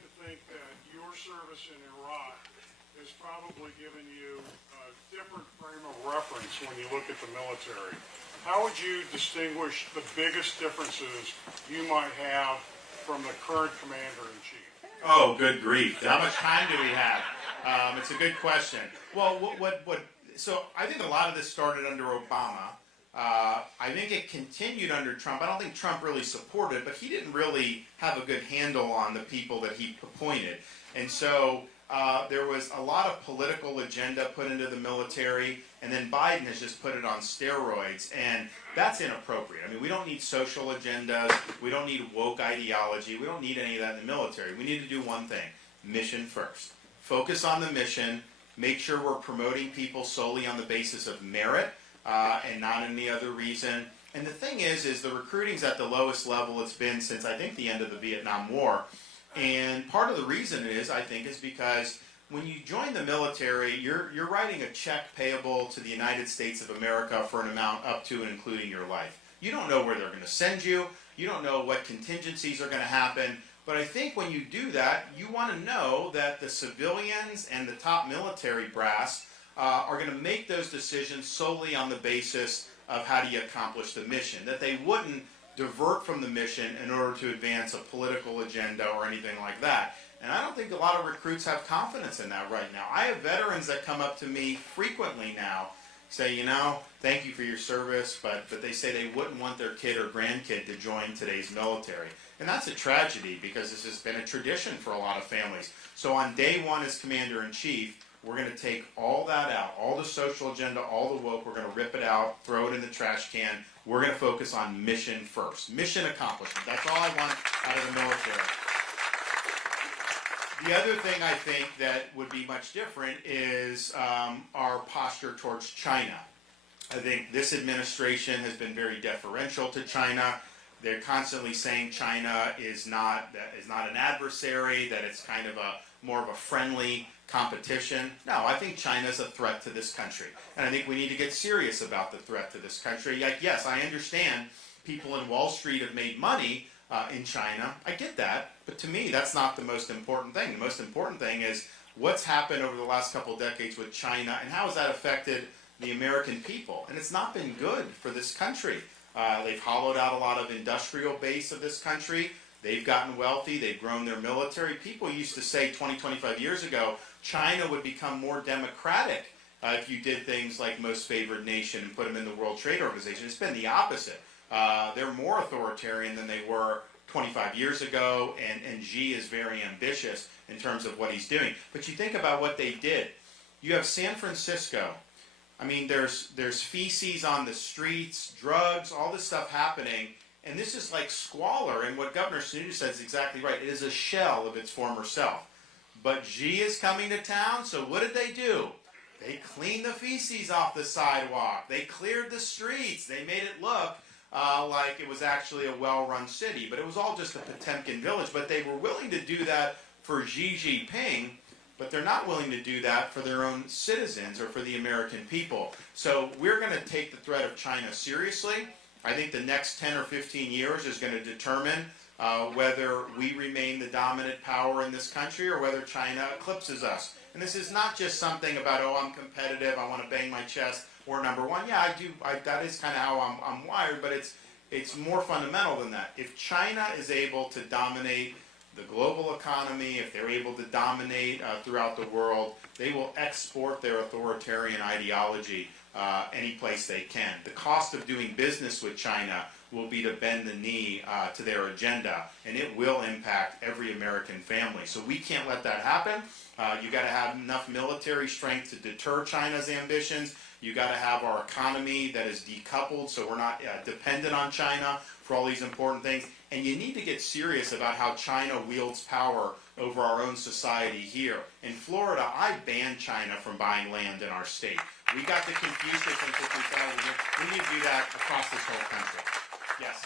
to think that your service in Iraq has probably given you a different frame of reference when you look at the military. How would you distinguish the biggest differences you might have from the current commander-in-chief? Oh, good grief. How much time do we have? It's a good question. Well, so I think a lot of this started under Obama. I think it continued under Trump. I don't think Trump really supported, but he didn't really have a good handle on the people that he appointed. And so there was a lot of political agenda put into the military, and then Biden has just put it on steroids, and that's inappropriate. I mean, we don't need social agendas. We don't need woke ideology. We don't need any of that in the military. We need to do one thing: mission first. Focus on the mission. Make sure we're promoting people solely on the basis of merit and not any other reason. And the thing is the recruiting's at the lowest level it's been since, I think, the end of the Vietnam War. And part of the reason is because when you join the military, you're writing a check payable to the United States of America for an amount up to and including your life. You don't know where they're going to send you. You don't know what contingencies are going to happen. But I think when you do that, you want to know that the civilians and the top military brass are going to make those decisions solely on the basis of how do you accomplish the mission, that they wouldn't divert from the mission in order to advance a political agenda or anything like that. And I don't think a lot of recruits have confidence in that right now. I have veterans that come up to me frequently now, say, you know, thank you for your service, but they say they wouldn't want their kid or grandkid to join today's military. And that's a tragedy because this has been a tradition for a lot of families. So on day one as Commander-in-Chief, we're going to take all that out, all the social agenda, all the woke, we're going to rip it out, throw it in the trash can. We're going to focus on mission first. Mission accomplishment. That's all I want out of the military. The other thing I think that would be much different is our posture towards China. I think this administration has been very deferential to China. They're constantly saying China is not an adversary, that it's kind of more of a friendly competition. No, I think China is a threat to this country. And I think we need to get serious about the threat to this country. Like, yes, I understand people in Wall Street have made money in China. I get that. But to me, that's not the most important thing. The most important thing is what's happened over the last couple of decades with China and how has that affected the American people. And it's not been good for this country. They've hollowed out a lot of industrial base of this country. They've gotten wealthy. They've grown their military. People used to say 20, 25 years ago, China would become more democratic if you did things like most favored nation and put them in the World Trade Organization. It's been the opposite. They're more authoritarian than they were 25 years ago, and Xi is very ambitious in terms of what he's doing. But you think about what they did. You have San Francisco. I mean, there's feces on the streets, drugs, all this stuff happening, and this is like squalor. And what Governor Sununu says is exactly right. It is a shell of its former self. But Xi is coming to town, so what did they do? They cleaned the feces off the sidewalk. They cleared the streets. They made it look like it was actually a well-run city. But it was all just a Potemkin village. But they were willing to do that for Xi Jinping, but they're not willing to do that for their own citizens or for the American people. So we're going to take the threat of China seriously. I think the next 10 or 15 years is going to determine whether we remain the dominant power in this country or whether China eclipses us. And this is not just something about, oh, I'm competitive, I want to bang my chest, we're number one. Yeah, I do. That is kind of how I'm wired, but it's more fundamental than that. If China is able to dominate the global economy, if they're able to dominate throughout the world, they will export their authoritarian ideology any place they can. The cost of doing business with China will be to bend the knee to their agenda, and it will impact every American family. So we can't let that happen. You got to have enough military strength to deter China's ambitions. You got to have our economy that is decoupled, so we're not dependent on China for all these important things. And you need to get serious about how China wields power over our own society here. In Florida, I banned China from buying land in our state. We got the Confucius and we need to do that across this whole country. Yes.